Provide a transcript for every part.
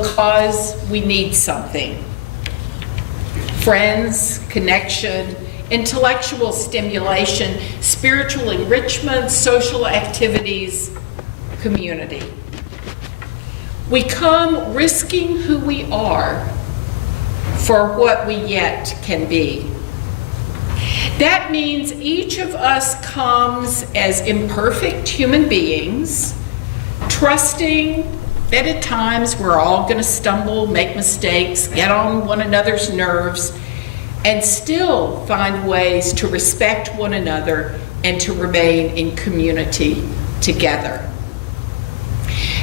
because we need something. Friends, connection, intellectual stimulation, spiritual enrichment, social activities, community. We come risking who we are for what we yet can be. That means each of us comes as imperfect human beings, trusting that at times we're all going to stumble, make mistakes, get on one another's nerves, and still find ways to respect one another and to remain in community together.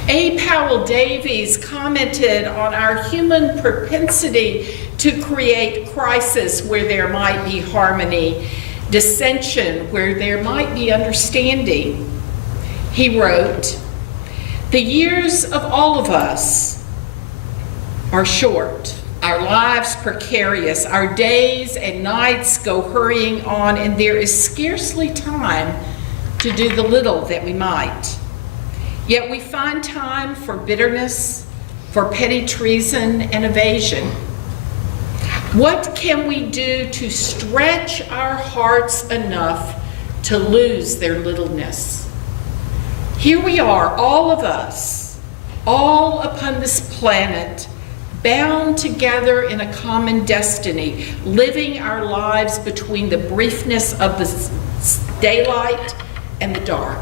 A. Powell Davies commented on our human propensity to create crisis where there might be harmony, dissension where there might be understanding. He wrote, "The years of all of us are short, our lives precarious, our days and nights go hurrying on, and there is scarcely time to do the little that we might. Yet we find time for bitterness, for petty treason and evasion. What can we do to stretch our hearts enough to lose their littleness? Here we are, all of us, all upon this planet, bound together in a common destiny, living our lives between the briefness of the daylight and the dark.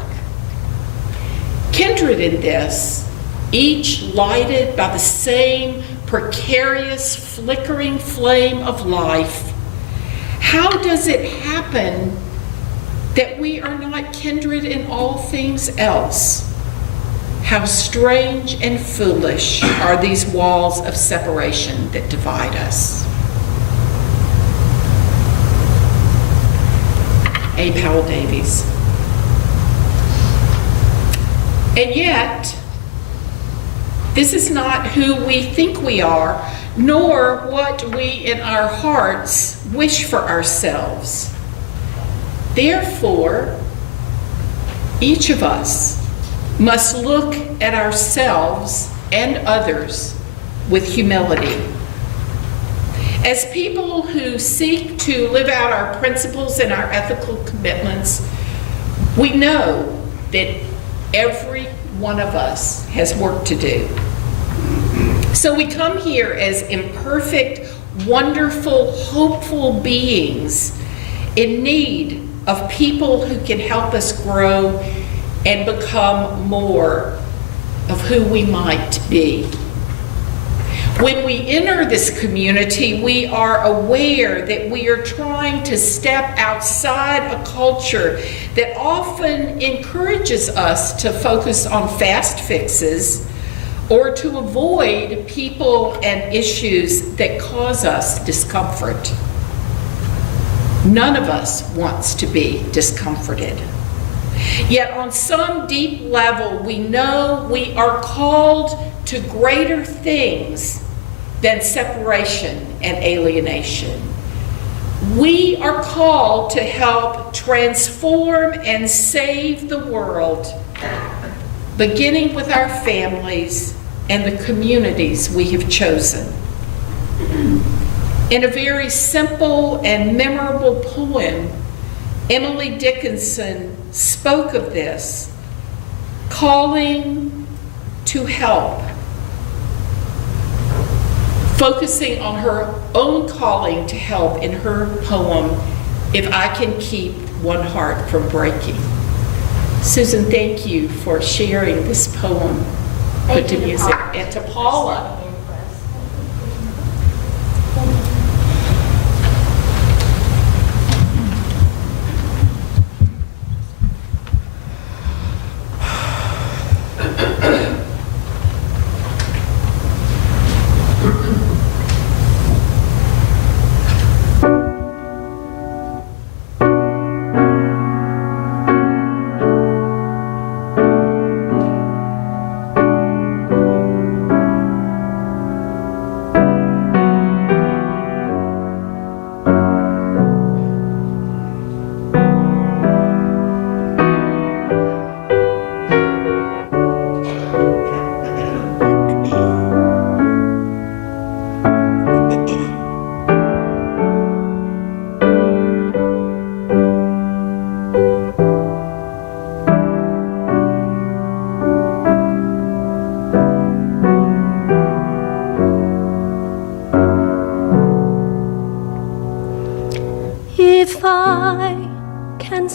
Kindred in this, each lighted by the same precarious, flickering flame of life. How does it happen that we are not kindred in all things else? How strange and foolish are these walls of separation that divide us." A. Powell Davies. And yet, this is not who we think we are, nor what we in our hearts wish for ourselves. Therefore, each of us must look at ourselves and others with humility. As people who seek to live out our principles and our ethical commitments, we know that every one of us has work to do. So we come here as imperfect, wonderful, hopeful beings in need of people who can help us grow and become more of who we might be. When we enter this community, we are aware that we are trying to step outside a culture that often encourages us to focus on fast fixes or to avoid people and issues that cause us discomfort. None of us wants to be discomforted. Yet on some deep level, we know we are called to greater things than separation and alienation. We are called to help transform and save the world, beginning with our families and the communities we have chosen. In a very simple and memorable poem, Emily Dickinson spoke of this, calling to help, focusing on her own calling to help in her poem, "If I Can Keep One Heart from Breaking." Susan, thank you for sharing this poem put to music. And to Paula.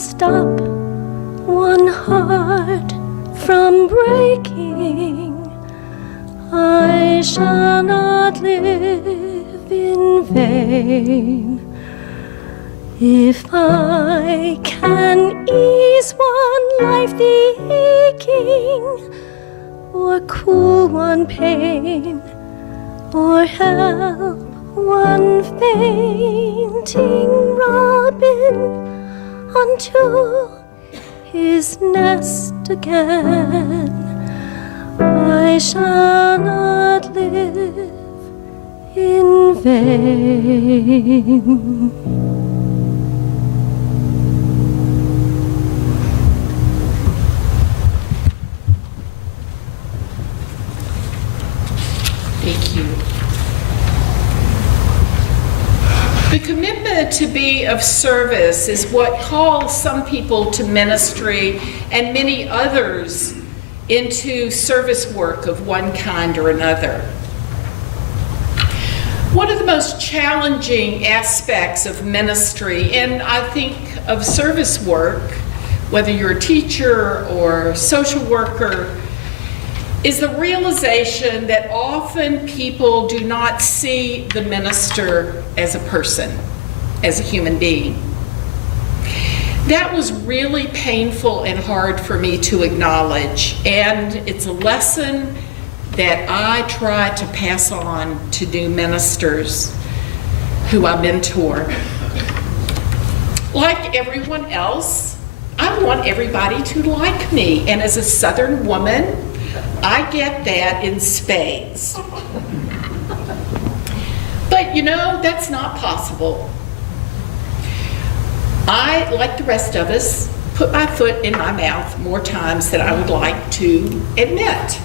stop one heart from breaking. I shall not live in vain. If I can ease one life the aching, or cool one pain, or help one fainting robin unto his nest again, I shall not live in vain. Thank you. The commitment to be of service is what calls some people to ministry and many others into service work of one kind or another. One of the most challenging aspects of ministry, and I think of service work, whether you're a teacher or social worker, is the realization that often people do not see the minister as a person, as a human being. That was really painful and hard for me to acknowledge, and it's a lesson that I try to pass on to new ministers who I mentor. Like everyone else, I want everybody to like me, and as a Southern woman, I get that in spades. But you know, that's not possible. I, like the rest of us, put my foot in my mouth more times than I would like to admit.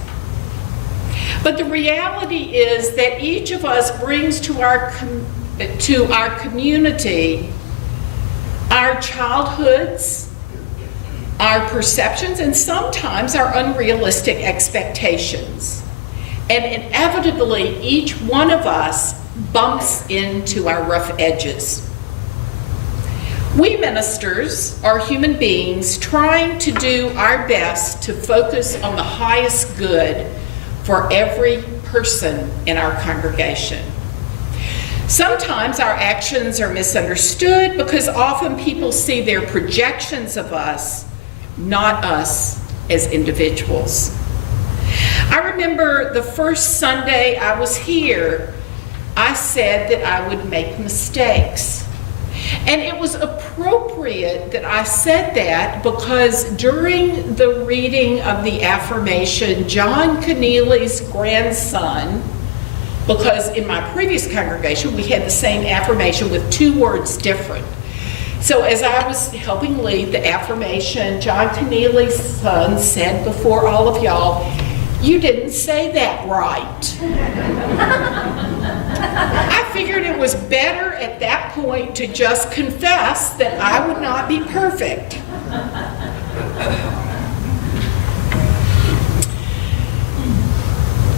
But the reality is that each of us brings to our community our childhoods, our perceptions, and sometimes our unrealistic expectations. And inevitably, each one of us bumps into our rough edges. We ministers are human beings trying to do our best to focus on the highest good for every person in our congregation. Sometimes our actions are misunderstood because often people see their projections of us, not us as individuals. I remember the first Sunday I was here, I said that I would make mistakes. And it was appropriate that I said that because during the reading of the affirmation, John Keneally's grandson, because in my previous congregation we had the same affirmation with 2 words different. So as I was helping lead the affirmation, John Keneally's son said before all of y'all, "You didn't say that right." I figured it was better at that point to just confess that I would not be perfect.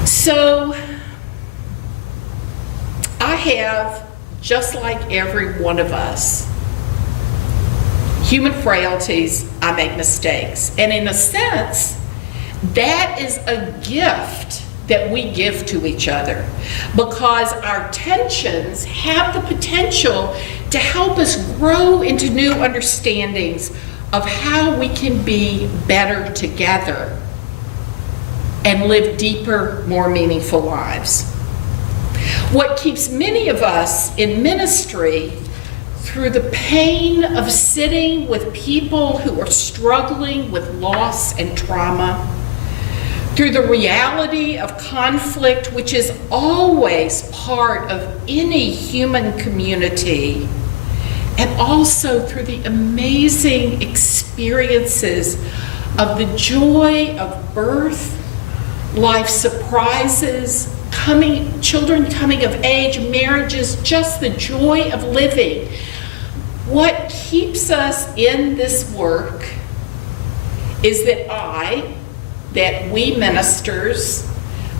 So I have, just like every one of us, human frailties. I make mistakes. And in a sense, that is a gift that we give to each other because our tensions have the potential to help us grow into new understandings of how we can be better together and live deeper, more meaningful lives. What keeps many of us in ministry through the pain of sitting with people who are struggling with loss and trauma, through the reality of conflict, which is always part of any human community, and also through the amazing experiences of the joy of birth, life surprises, children coming of age, marriages, just the joy of living. What keeps us in this work is that we ministers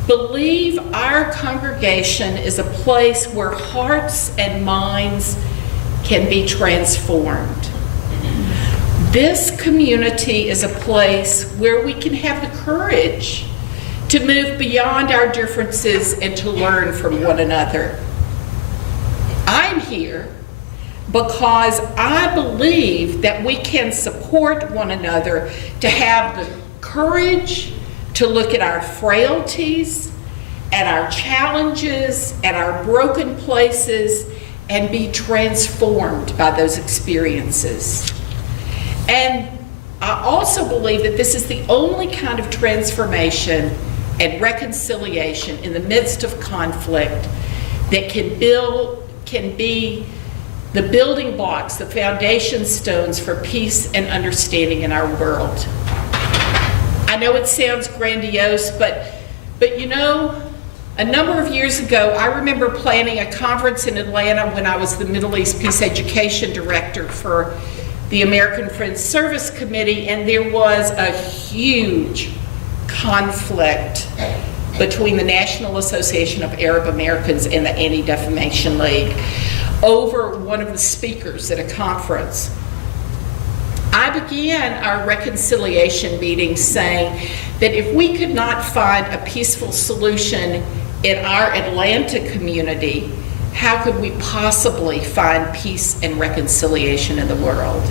believe our congregation is a place where hearts and minds can be transformed. This community is a place where we can have the courage to move beyond our differences and to learn from one another. I'm here because I believe that we can support one another to have the courage to look at our frailties, at our challenges, at our broken places, and be transformed by those experiences. And I also believe that this is the only kind of transformation and reconciliation in the midst of conflict that can be the building blocks, the foundation stones for peace and understanding in our world. I know it sounds grandiose, but you know, a number of years ago, I remember planning a conference in Atlanta when I was the Middle East Peace Education Director for the American Friends Service Committee, and there was a huge conflict between the National Association of Arab Americans and the Anti-Defamation League over one of the speakers at a conference. I began our reconciliation meeting saying that if we could not find a peaceful solution in our Atlanta community, how could we possibly find peace and reconciliation in the world?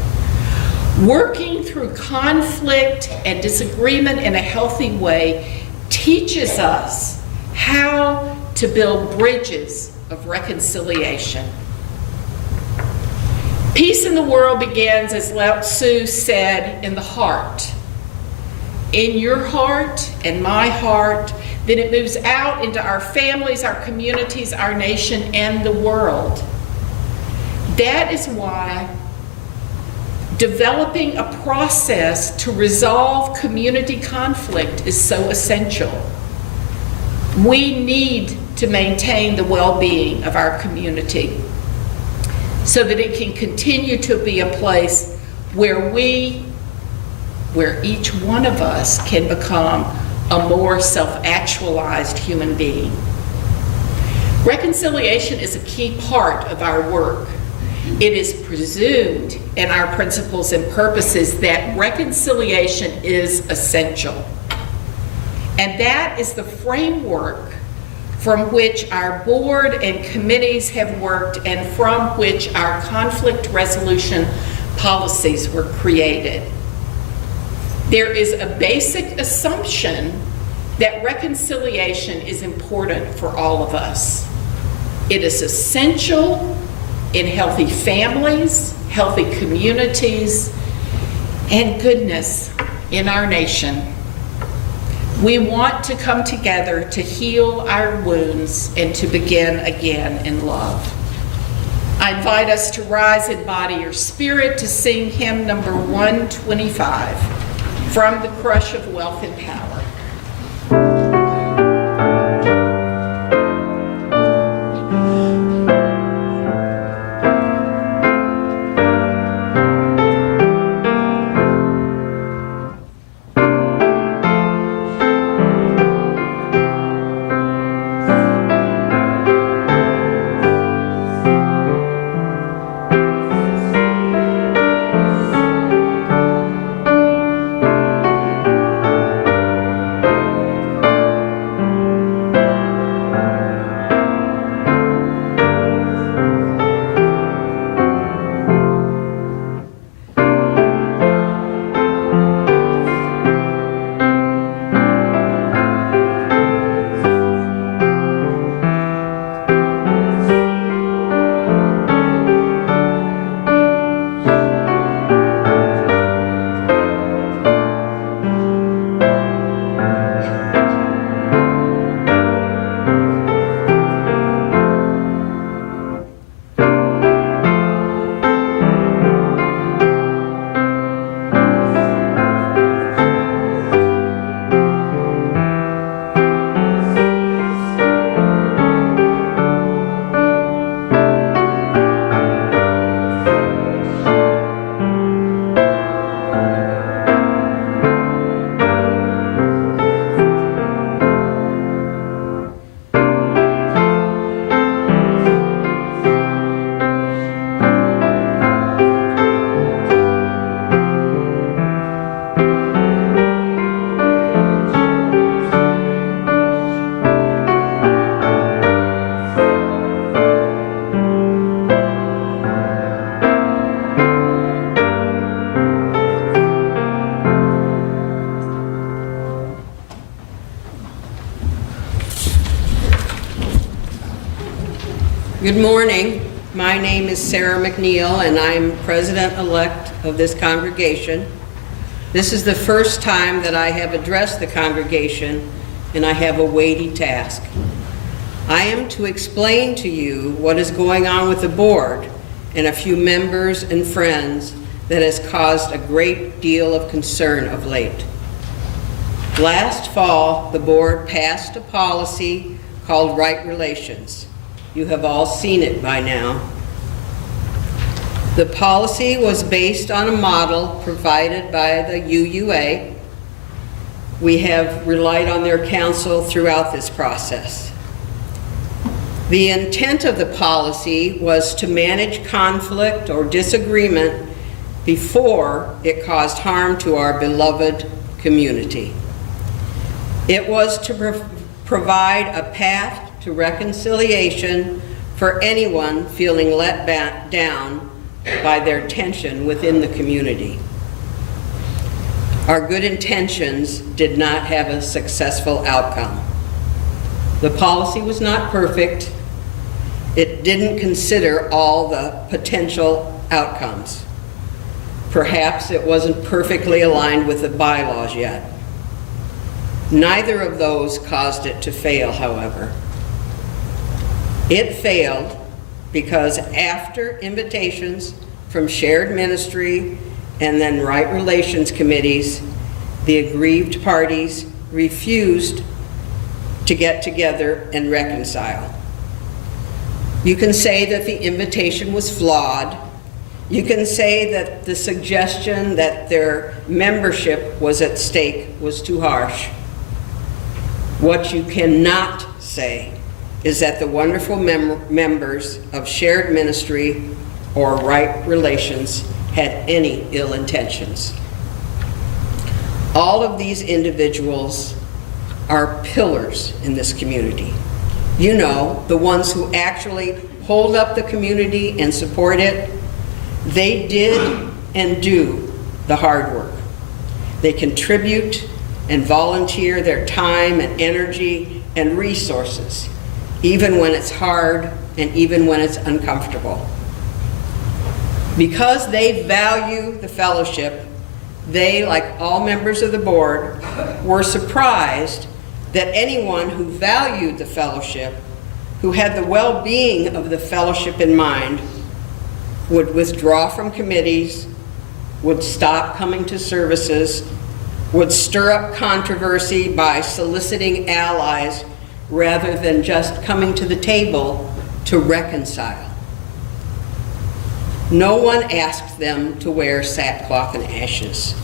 Working through conflict and disagreement in a healthy way teaches us how to build bridges of reconciliation. Peace in the world begins, as Lao Tzu said, in the heart. In your heart and my heart, then it moves out into our families, our communities, our nation, and the world. That is why developing a process to resolve community conflict is so essential. We need to maintain the well-being of our community so that it can continue to be a place where each one of us can become a more self-actualized human being. Reconciliation is a key part of our work. It is presumed in our principles and purposes that reconciliation is essential. And that is the framework from which our board and committees have worked and from which our conflict resolution policies were created. There is a basic assumption that reconciliation is important for all of us. It is essential in healthy families, healthy communities, and goodness in our nation. We want to come together to heal our wounds and to begin again in love. I invite us to rise in body or spirit to sing hymn number 125, From the Crush of Wealth and Power. Good morning. My name is Sarah McNeill, and I'm president-elect of this congregation. This is the first time that I have addressed the congregation, and I have a weighty task. I am to explain to you what is going on with the board and a few members and friends that has caused a great deal of concern of late. Last fall, the board passed a policy called Right Relations. You have all seen it by now. The policy was based on a model provided by the UUA. We have relied on their counsel throughout this process. The intent of the policy was to manage conflict or disagreement before it caused harm to our beloved community. It was to provide a path to reconciliation for anyone feeling let down by their tension within the community. Our good intentions did not have a successful outcome. The policy was not perfect. It didn't consider all the potential outcomes. Perhaps it wasn't perfectly aligned with the bylaws yet. Neither of those caused it to fail, however. It failed because after invitations from shared ministry and then right relations committees, the aggrieved parties refused to get together and reconcile. You can say that the invitation was flawed. You can say that the suggestion that their membership was at stake was too harsh. What you cannot say is that the wonderful members of shared ministry or right relations had any ill intentions. All of these individuals are pillars in this community. You know, the ones who actually hold up the community and support it. They did and do the hard work. They contribute and volunteer their time and energy and resources, even when it's hard and even when it's uncomfortable. Because they value the fellowship, they, like all members of the board, were surprised that anyone who valued the fellowship, who had the well-being of the fellowship in mind, would withdraw from committees, would stop coming to services, would stir up controversy by soliciting allies rather than just coming to the table to reconcile. No one asked them to wear sackcloth and ashes.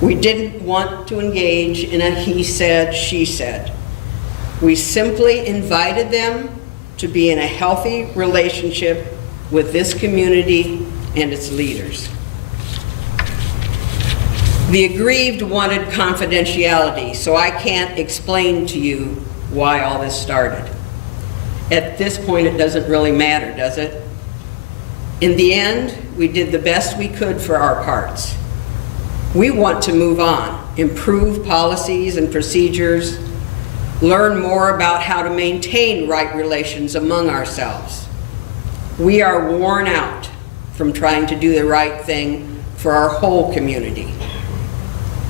We didn't want to engage in a he said, she said. We simply invited them to be in a healthy relationship with this community and its leaders. The aggrieved wanted confidentiality, so I can't explain to you why all this started. At this point, it doesn't really matter, does it? In the end, we did the best we could for our parts. We want to move on, improve policies and procedures, learn more about how to maintain right relations among ourselves. We are worn out from trying to do the right thing for our whole community.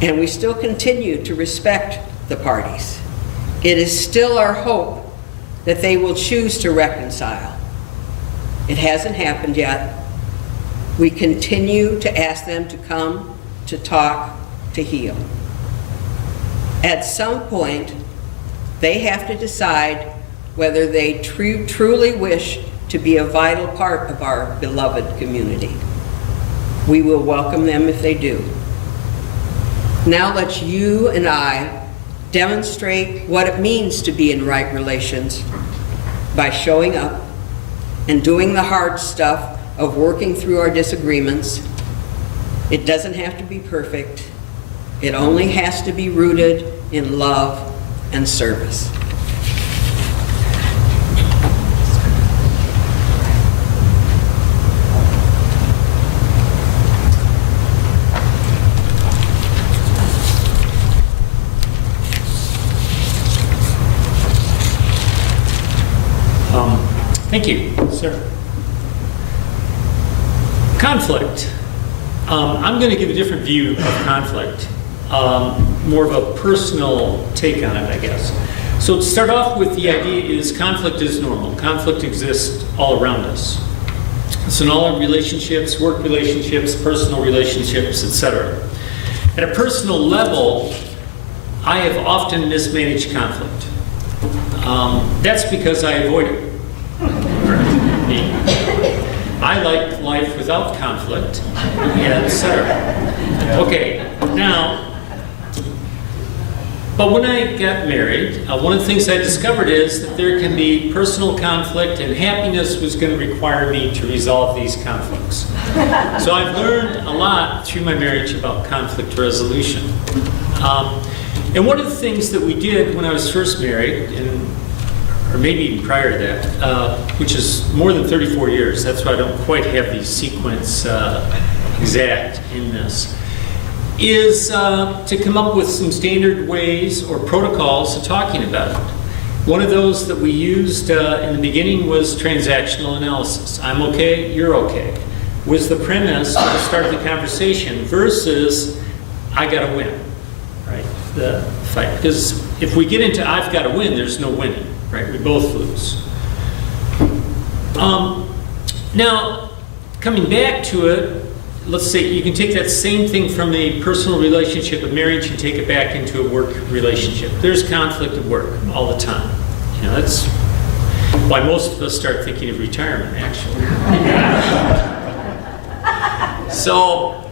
And we still continue to respect the parties. It is still our hope that they will choose to reconcile. It hasn't happened yet. We continue to ask them to come, to talk, to heal. At some point, they have to decide whether they truly wish to be a vital part of our beloved community. We will welcome them if they do. Now let's you and I demonstrate what it means to be in right relations by showing up and doing the hard stuff of working through our disagreements. It doesn't have to be perfect. It only has to be rooted in love and service. Thank you. Sir. Conflict. I'm going to give a different view of conflict, more of a personal take on it, I guess. So to start off with, the idea is conflict is normal. Conflict exists all around us. It's in all our relationships, work relationships, personal relationships, etc. At a personal level, I have often mismanaged conflict. That's because I avoid it. I like life without conflict, etc. Okay, now, but when I got married, one of the things I discovered is that there can be personal conflict, and happiness was going to require me to resolve these conflicts. So I've learned a lot through my marriage about conflict resolution. And one of the things that we did when I was first married, or maybe even prior to that, which is more than 34 years, that's why I don't quite have the sequence exact in this, is to come up with some standard ways or protocols of talking about it. One of those that we used in the beginning was transactional analysis. I'm okay, you're okay. Was the premise at the start of the conversation versus I gotta win, right? The fight. Because if we get into I've gotta win, there's no winning, right? We both lose. Now, coming back to it, let's say you can take that same thing from a personal relationship of marriage and take it back into a work relationship. There's conflict at work all the time. You know, that's why most of us start thinking of retirement, actually. So,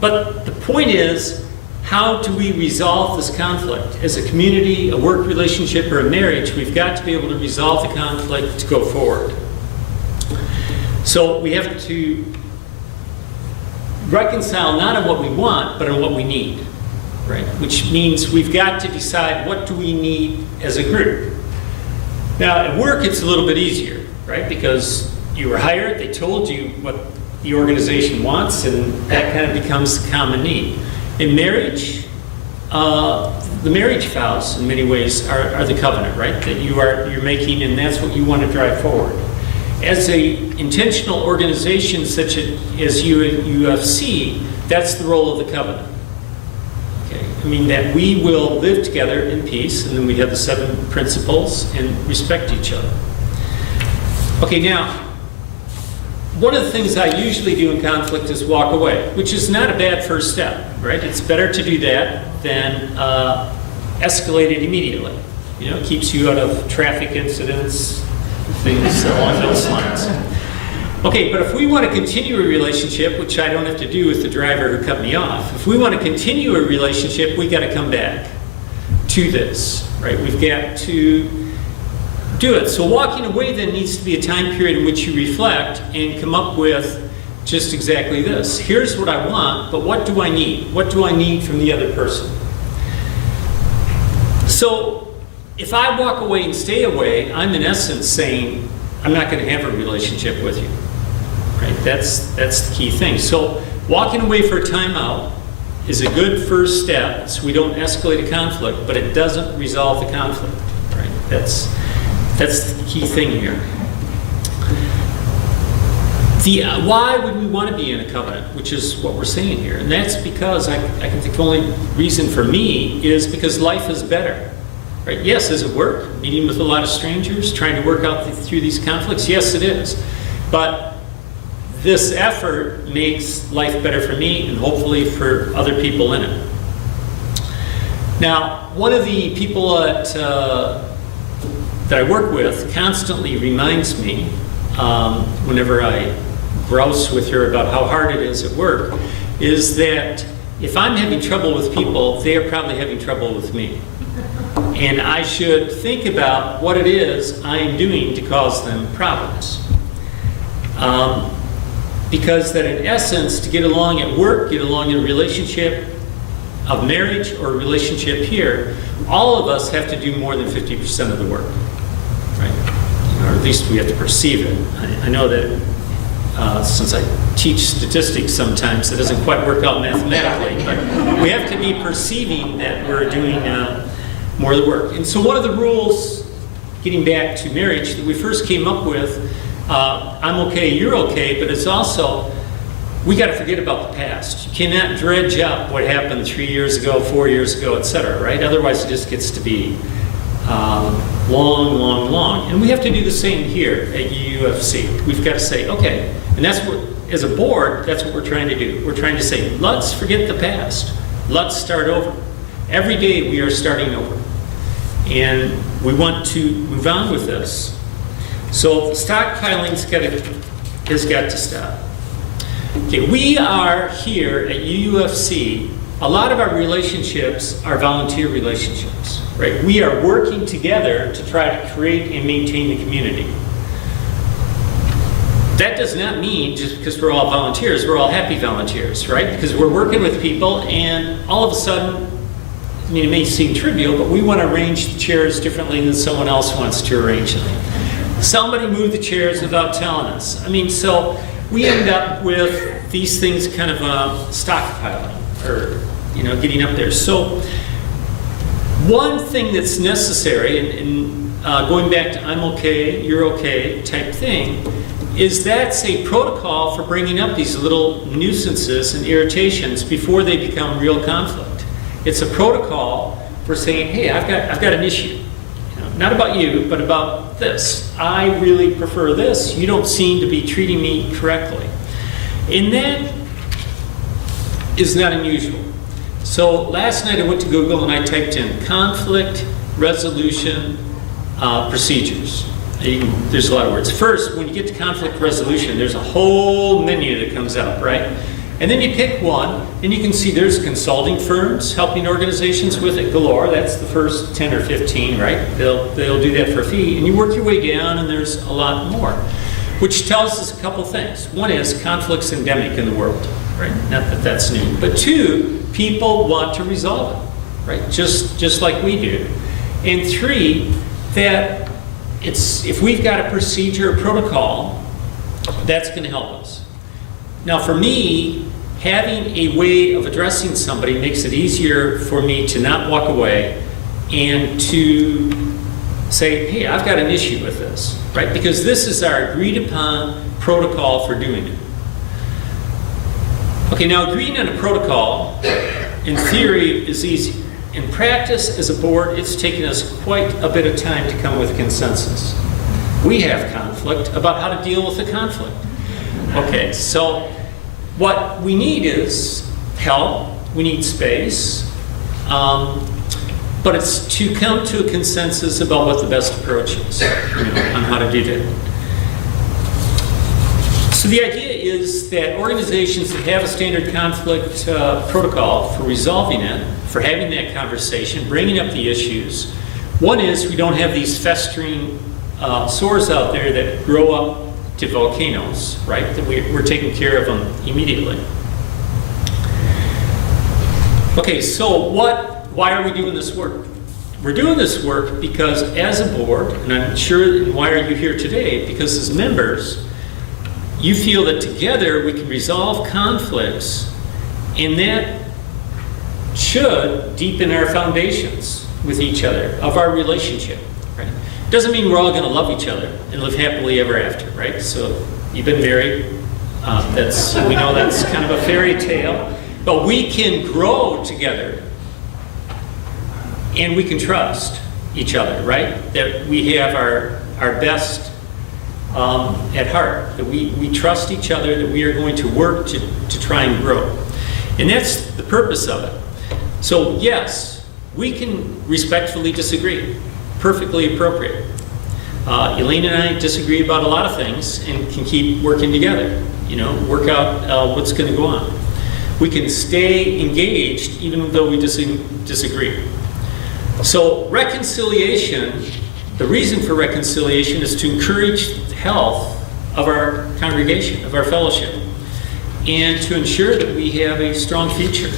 but the point is, how do we resolve this conflict? As a community, a work relationship, or a marriage, we've got to be able to resolve the conflict to go forward. So we have to reconcile not on what we want, but on what we need, right? Which means we've got to decide what do we need as a group. Now at work it's a little bit easier, right? Because you were hired, they told you what the organization wants, and that kind of becomes the common need. In marriage, the marriage vows in many ways are the covenant, right? That you're making, and that's what you want to drive forward. As a intentional organization such as UUFC, that's the role of the covenant. Okay? I mean that we will live together in peace, and then we have the 7 principles and respect each other. Okay, now, one of the things I usually do in conflict is walk away, which is not a bad first step, right? It's better to do that than escalate it immediately. You know, it keeps you out of traffic incidents, things along those lines. Okay, but if we want to continue a relationship, which I don't have to do with the driver who cut me off, if we want to continue a relationship, we got to come back to this, right? We've got to do it. So walking away then needs to be a time period in which you reflect and come up with just exactly this. Here's what I want, but what do I need? What do I need from the other person? So if I walk away and stay away, I'm in essence saying, I'm not going to have a relationship with you, right? That's the key thing. So walking away for a timeout is a good first step, so we don't escalate a conflict, but it doesn't resolve the conflict, right? That's the key thing here. Why would we want to be in a covenant, which is what we're saying here? And that's because I can think the only reason for me is because life is better. Right? Yes, does it work? Meeting with a lot of strangers, trying to work out through these conflicts? Yes, it is. But this effort makes life better for me and hopefully for other people in it. Now, one of the people that I work with constantly reminds me, whenever I grouse with her about how hard it is at work, is that if I'm having trouble with people, they are probably having trouble with me. And I should think about what it is I am doing to cause them problems. Because that in essence, to get along at work, get along in a relationship of marriage or a relationship here, all of us have to do more than 50% of the work, right? Or at least we have to perceive it. I know that since I teach statistics sometimes, it doesn't quite work out mathematically, but we have to be perceiving that we're doing more of the work. And so one of the rules getting back to marriage, that we first came up with, I'm okay, you're okay, but it's also, we got to forget about the past. You cannot dredge up what happened 3 years ago, 4 years ago, et cetera, right? Otherwise, it just gets to be long, long, long. And we have to do the same here at UUFC. We've got to say, okay, and that's what, as a board, that's what we're trying to do. We're trying to say, let's forget the past. Let's start over. Every day we are starting over. And we want to move on with this. So stockpiling's has got to stop. Okay, we are here at UUFC, a lot of our relationships are volunteer relationships, right? We are working together to try to create and maintain the community. That does not mean just because we're all volunteers, we're all happy volunteers, right? Because we're working with people and all of a sudden, I mean, it may seem trivial, but we want to arrange the chairs differently than someone else wants to arrange them. Somebody moved the chairs without telling us. I mean, so we end up with these things kind of stockpiling or, you know, getting up there. So one thing that's necessary, and going back to I'm okay, you're okay type thing, is that's a protocol for bringing up these little nuisances and irritations before they become real conflict. It's a protocol for saying, hey, I've got an issue. You know, not about you, but about this. I really prefer this. You don't seem to be treating me correctly. And that is not unusual. So last night I went to Google and I typed in conflict resolution procedures. There's a lot of words. First, when you get to conflict resolution, there's a whole menu that comes up, right? And then you pick one, and you can see there's consulting firms helping organizations with it galore. That's the first 10 or 15, right? They'll do that for a fee. And you work your way down, and there's a lot more, which tells us a couple things. One is conflict's endemic in the world, right? Not that that's new. But two, people want to resolve it, right? Just like we do. And three, that if we've got a procedure, a protocol, that's going to help us. Now, for me, having a way of addressing somebody makes it easier for me to not walk away and to say, hey, I've got an issue with this, right? Because this is our agreed upon protocol for doing it. Okay, now agreeing on a protocol, in theory, is easy. In practice, as a board, it's taken us quite a bit of time to come with consensus. We have conflict about how to deal with the conflict. Okay, so what we need is help, we need space, but it's to come to a consensus about what the best approach is, on how to do that. So the idea is that organizations that have a standard conflict protocol for resolving it, for having that conversation, bringing up the issues. One is we don't have these festering sores out there that grow up to volcanoes, right? That we're taking care of them immediately. Okay, so why are we doing this work? We're doing this work because as a board, and I'm sure, and why are you here today? Because as members, you feel that together we can resolve conflicts, and that should deepen our foundations with each other of our relationship, right? Doesn't mean we're all going to love each other and live happily ever after, right? So you've been married. We know that's kind of a fairy tale, but we can grow together, and we can trust each other, right? That we have our best at heart, that we trust each other, that we are going to work to try and grow. And that's the purpose of it. So yes, we can respectfully disagree, perfectly appropriate. Elaine and I disagree about a lot of things and can keep working together, work out what's going to go on. We can stay engaged even though we disagree. So reconciliation, the reason for reconciliation is to encourage the health of our congregation, of our fellowship, and to ensure that we have a strong future.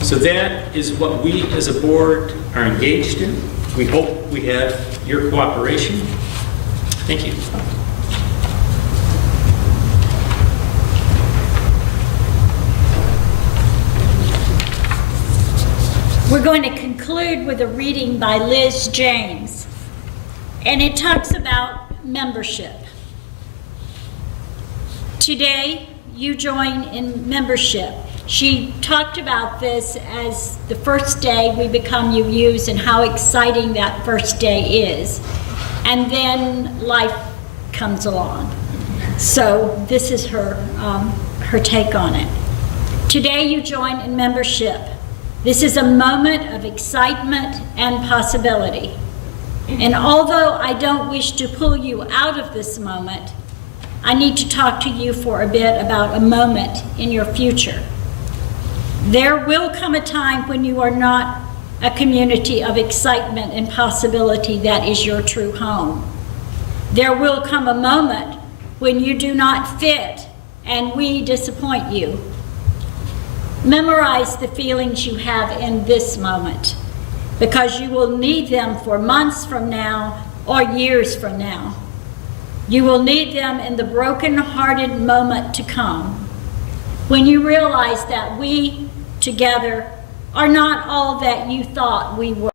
So that is what we as a board are engaged in. We hope we have your cooperation. Thank you. We're going to conclude with a reading by Liz James. and it talks about membership. Today, you join in membership. She talked about this as the first day we become UUs and how exciting that first day is. And then life comes along. So this is her take on it. Today you join in membership. This is a moment of excitement and possibility. And although I don't wish to pull you out of this moment, I need to talk to you for a bit about a moment in your future. There will come a time when you are not a community of excitement and possibility that is your true home. There will come a moment when you do not fit and we disappoint you. Memorize the feelings you have in this moment, because you will need them for months from now or years from now. You will need them in the broken-hearted moment to come, when you realize that we together are not all that you thought we were.